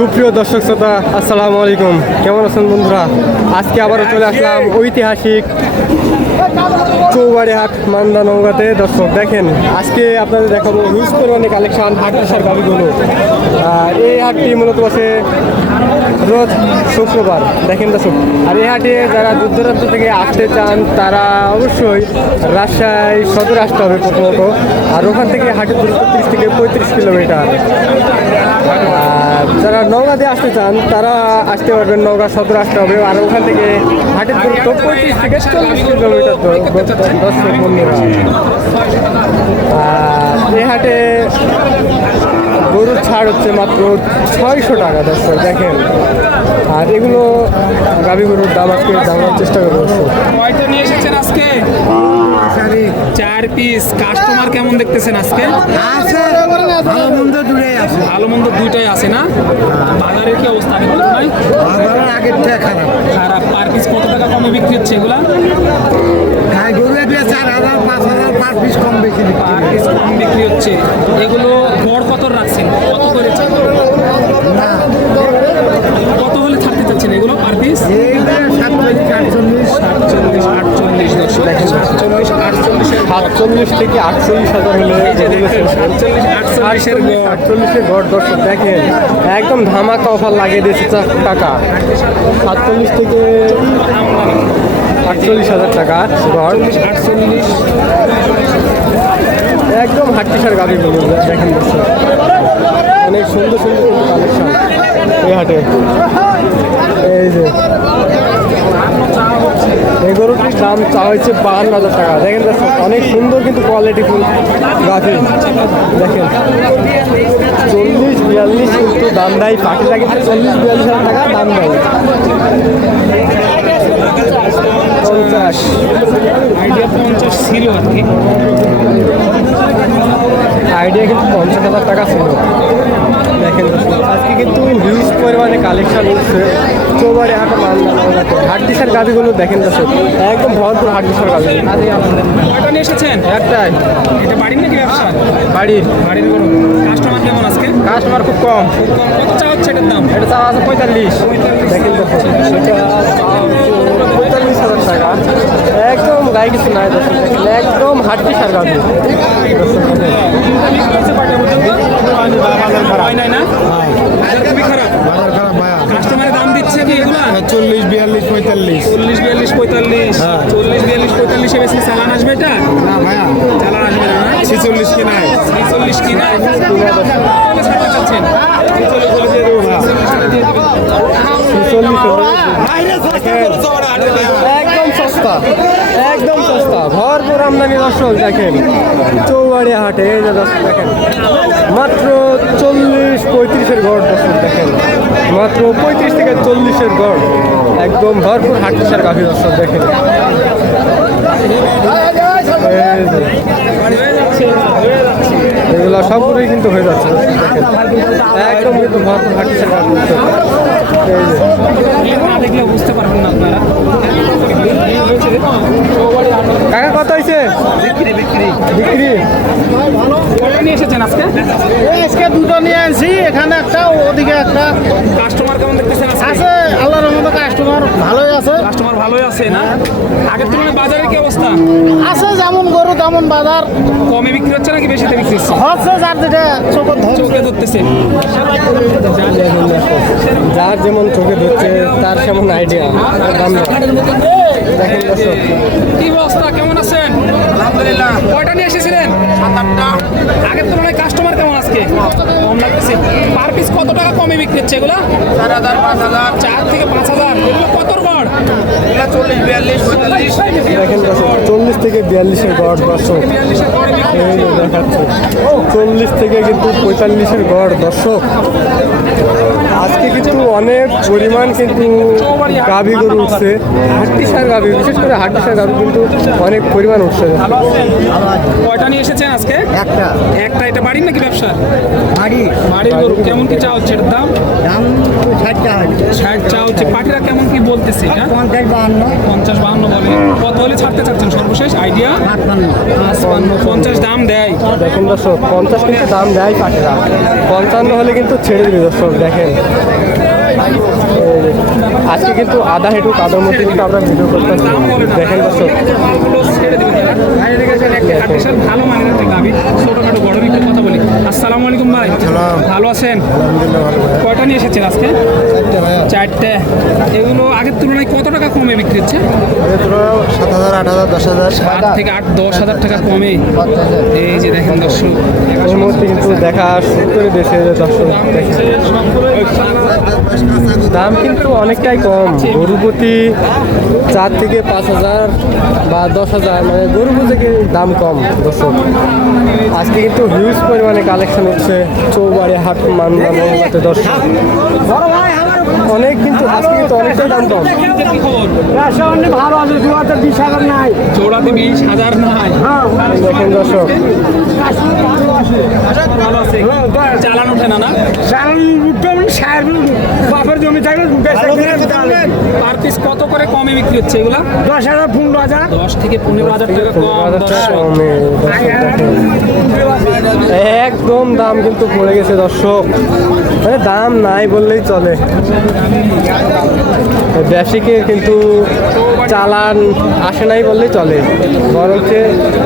সুপ্রিয় দর্শক শ্রোতা, আসসালামু আলাইকুম। কেমন আছেন বন্ধুরা? আজকে আবারও চলে আসলাম ঐতিহাসিক চৌবাড়ি হাট মান্দা নৌকাতে দর্শক, দেখেন, আজকে আপনাদের দেখাবো হিউজ পরিমাণে কালেকশন হাট আসার গাড়িগুলো এই হাটটি মূলত আছে রোজ শুক্রবার। দেখেন দর্শক আর এই হাটে যারা দূর দূরান্ত থেকে আসতে চান, তারা অবশ্যই রাজশাহী সদর আসতে হবে প্রথমত। আর ওখান থেকে হাটের দূরত্ব তিরিশ থেকে পঁয়ত্রিশ কিলোমিটার। আর যারা দিয়ে আসতে চান, তারা আসতে পারবেন নওগাঁ সদর আসতে হবে। আর ওখান থেকে হাটের দূরত্ব পঁয়ত্রিশ থেকে চল্লিশ কিলোমিটার দর্শক বন্ধুরা। আর এই হাটে গরুর ছাড় হচ্ছে মাত্র ছয়শো টাকা, দর্শক, দেখেন। আর এগুলো গাভী গরুর দাম আজকে দামার চেষ্টা করব দর্শক কয়টা নিয়ে এসেছেন আজকে চার পিস কাস্টমার কেমন দেখতেছেন আজকে? আছে। ভালো মন্দ দূরে আছে। ভালো মন্দ দুইটাই আছে না? বাজারের কি অবস্থা? আগের তুলনায় বাজারের আগের থেকে খারাপ। খারাপ। পার পিস কত টাকা কমে বিক্রি হচ্ছে এগুলা? গায়ে গরু দিয়ে চার হাজার পাঁচ হাজার পার পিস কম বিক্রি পার পিস কম বিক্রি হচ্ছে। এগুলো গড় কত রাখছেন? কত করে? কত হলে ছাড়তে চাচ্ছেন এগুলো পার পিস এইটা সাতচল্লিশ আটচল্লিশ সাতচল্লিশ আটচল্লিশ দর্শক সাতচল্লিশ আটচল্লিশের সাতচল্লিশ থেকে আটচল্লিশ হাজার হলে গড় ঘর দর্শক দেখেন একদম ধামাকা অফার লাগিয়ে দিয়েছে চার টাকা। সাতচল্লিশ থেকে আটচল্লিশ হাজার টাকা ঘর। আটচল্লিশ একদম হাট্টিসার গাড়ি বলুন দেখেন অনেক সুন্দর সুন্দর কালেকশন এই হাটে। এই যে দাম চা হচ্ছে বাহান্ন হাজার টাকা। দেখেন অনেক সুন্দর কিন্তু কোয়ালিটি ফুল, গাভি। দেখেন, চল্লিশ বিয়াল্লিশ কিন্তু দাম দেয়। পাখিটা কিন্তু চল্লিশ বিয়াল্লিশ হাজার টাকা দাম দেয়। পঞ্চাশ। আইডিয়া আইডিয়া কিন্তু পঞ্চাশ হাজার টাকা ছিল। দেখেন, আজকে কিন্তু হিউজ পরিমাণে কালেকশন উঠছে চৌবাড়ি হাট, মালদা হাড্ডিসার গাভিগুলো দেখেন দর্শক একদম ভরপুর হাড্ডিসার গাভি কয়টা নিয়ে এসেছেন? একটাই। এটা বাড়ির নাকি ব্যবসা? বাড়ির। বাড়ির গরু। কাস্টমার কেমন আজকে? কাস্টমার খুব কম। কত চা হচ্ছে এটার দাম? এটা চাওয়া আছে পঁয়তাল্লিশ। দেখেন চাওয়া হচ্ছে পঁয়তাল্লিশ হাজার টাকা। একদম গায়ে কিছু নাই দর্শক। একদম হাড্ডিসার গাভি হয় না? বাজার খারাপ। বাজার খারাপ ভাইয়া কাস্টমারের দাম দিচ্ছে কি? এগুলা চল্লিশ বিয়াল্লিশ পঁয়তাল্লিশ। চল্লিশ বিয়াল্লিশ পঁয়তাল্লিশ। চল্লিশ বিয়াল্লিশ পঁয়তাল্লিশে বেশি চালান আসবে এটা? না ভাইয়া। চালান আসবে না ছিচল্লিশ ছেচল্লিশ ছিচল্লিশ নাই? ছেচল্লিশ কিনা চাচ্ছেন ছেচল্লিশ হলে দিয়ে। দেবো একদম সস্তা। একদম সস্তা, ভরপুর আমদানি দর্শক দেখেন। চৌবাড়ি হাটে, এই যে দর্শক দেখেন, মাত্র চল্লিশ পঁয়ত্রিশের গড় দর্শক দেখেন। মাত্র পঁয়ত্রিশ থেকে চল্লিশের গড়। একদম ভরপুর হাটসার গাভী দর্শক দেখেন। এগুলো সবগুলোই কিন্তু হয়ে যাচ্ছে একদম কিন্তু ভরপুর হাটসার কাফি দেখলে বুঝতে পারবেন না আপনারা কাকা কত হয়েছে বিক্রি বিক্রি। নিয়ে এসেছেন আজকে? আজকে দুটো নিয়ে আনছি। এখানে একটা ওদিকে একটা। কাস্টমার কেমন দেখতেছেন আছে আল্লাহর রহমতে কাস্টমার ভালোই আছে। কাস্টমার ভালোই আছে না? আগের তুলনায় বাজারের কি অবস্থা? আছে যেমন গরু তেমন বাজার। কমে বিক্রি হচ্ছে নাকি বেশিতে বিক্রি হচ্ছে? হচ্ছে যার যেটা ধরছে। চোখে ধরতেছে। যার যেমন চোখে ধরছে তার সেমন আইডিয়া কি অবস্থা? কেমন আছেন আলহামদুলিল্লাহ কয়টা নিয়ে এসেছিলেন সাত আগের তুলনায় কাস্টমার কেমন আজকে? কম লাগতেছে। পার পিস কত টাকা কমে বিক্রি হচ্ছে এগুলো? চার হাজার পাঁচ হাজার। চার থেকে পাঁচ হাজার। এগুলো কত গড়? চল্লিশ বিয়াল্লিশ পঁয়তাল্লিশ। দেখেন চল্লিশ থেকে বিয়াল্লিশের গড় দর্শক। দেখাচ্ছে চল্লিশ থেকে কিন্তু পঁয়তাল্লিশের গড় দর্শক। আজকে কিন্তু অনেক পরিমাণ কিন্তু গাভী গরু উঠছে হাট্টিসার গাভী বিশেষ করে হাট্টিসার গাভী কিন্তু অনেক পরিমাণ উঠছে। কয়টা নিয়ে এসেছেন আজকে? একটা। একটা এটা বাড়ির নাকি ব্যবসা? বাড়ি বাড়ির গরু কেমন কি চা হচ্ছে? এটার দাম? দাম ষাট টাকা ষাট চা হচ্ছে। পাখিরা কেমন কি বলতেছে এটা? পঞ্চাশ বাহান্ন। পঞ্চাশ বাহান্ন বলে। কত হলে ছাড়তে চাচ্ছেন সর্বশেষ? আইডিয়া? পাঁচপান্ন পঞ্চাশ দাম দেয়। দেখেন দর্শক পঞ্চাশ কিন্তু দাম দেয় পাখিরা পঞ্চান্ন হলে কিন্তু ছেড়ে দিবে দর্শক দেখেন। আজকে কিন্তু আধা হেঁটু কাদার মধ্যে কিন্তু আমরা ভিডিও না দেখেন একটা ভালো মানের একটা গাভি ছোটখাটো একটু কথা বলি। আসসালামু আলাইকুম ভাই। ভালো আছেন? কয়টা নিয়ে এসেছেন আজকে? চারটে এগুলো আগের তুলনায় কত টাকা কমে বিক্রি হচ্ছে? সাত হাজার আট হাজার দশ হাজার আট থেকে আট দশ হাজার টাকা কমে। এই যে দেখেন দর্শক এই মুহূর্তে কিন্তু দেখা দর্শক। দাম কিন্তু অনেকটাই কম। গরু প্রতি চার থেকে পাঁচ হাজার বা দশ হাজার মানে গরু প্রতি কি- দাম কম দর্শক। আজকে কিন্তু হিউজ পরিমাণে কালেকশন হচ্ছে। চৌবাড়ি হাট মানদানো দর্শক। অনেক কিন্তু আজকে কিন্তু অনেকটাই দাম কম। ভালো আছে দু হাজার বিশ হাজার নাই বিশ হাজার নাই। দেখেন দর্শক। চালান ওঠে না না? বাপের জমি থাকলে পার পিস কত করে কমে বিক্রি হচ্ছে এগুলা? দশ হাজার পনেরো হাজার। দশ থেকে পনেরো হাজার টাকা কম। একদম দাম কিন্তু পড়ে গেছে, দর্শক। মানে দাম নাই বললেই চলে। বেশিকে কিন্তু চালান আসে নাই বললেই চলে। বরঞ্চ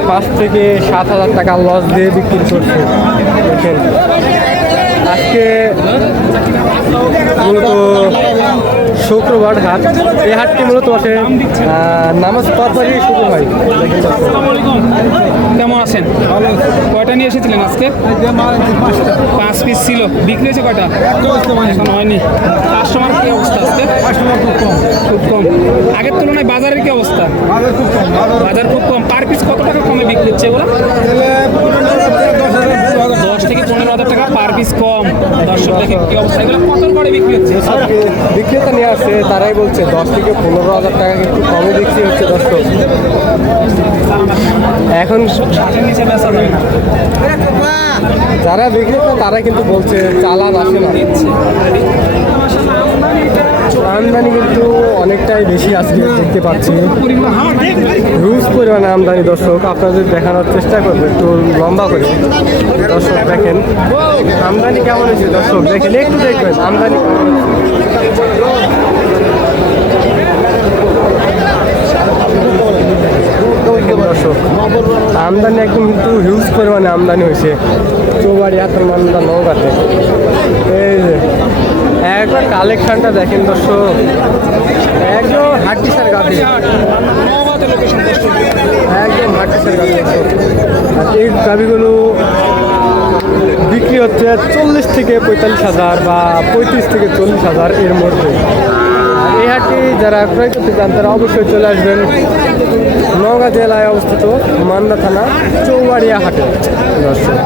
পাঁচ থেকে সাত হাজার টাকা লস দিয়ে বিক্রি করছে। দেখেন। আজকে মূলত শুক্রবার হাট। এই হাটটি মূলত আহ, নামাজ পরপরই শুরু হয়। কেমন আছেন? কয়টা নিয়ে এসেছিলেন আজকে? পাঁচ পিস ছিল। বিক্রি হয়েছে কয়টা? এখন হয়নি। কাস্টমার কি অবস্থা আজকে? খুব কম। খুব কম। আগের তুলনায় বাজারের কি অবস্থা? বাজার খুব কম। পার পিস কত টাকা কমে বিক্রি হচ্ছে এগুলো? পিস কম বিক্রেতা নিয়ে আসছে তারাই বলছে, দশ থেকে পনেরো হাজার টাকা কিন্তু কমে বিক্রি হচ্ছে দর্শক। এখন যারা বিক্রেতা তারা কিন্তু বলছে, চালান আসে না। আমদানি কিন্তু অনেকটাই বেশি আজকে দেখতে পাচ্ছি। হিউজ পরিমাণে আমদানি, দর্শক, আপনাদের দেখানোর চেষ্টা করব, একটু লম্বা করে। দর্শক, দেখেন, আমদানি কেমন হয়েছে, দর্শক, দেখেন, একটু দেখবেন, আমদানি দর্শক, আমদানি একদম কিন্তু হিউজ পরিমাণে আমদানি হয়েছে। চৌবাড়ি এত মান্দা নৌকাতে কালেকশনটা দেখেন দর্শক। একদম হাড্ডি স্যার গাভি। একদম হাড্ডি গাভি। এই গাভিগুলো বিক্রি হচ্ছে চল্লিশ থেকে পঁয়তাল্লিশ হাজার বা পঁয়ত্রিশ থেকে চল্লিশ হাজার এর মধ্যে। এই হাটটি যারা ক্রয় করতে চান, তারা অবশ্যই চলে আসবেন নওগাঁ জেলায় অবস্থিত মান্দা থানা চৌবাড়িয়া হাটে। দর্শক।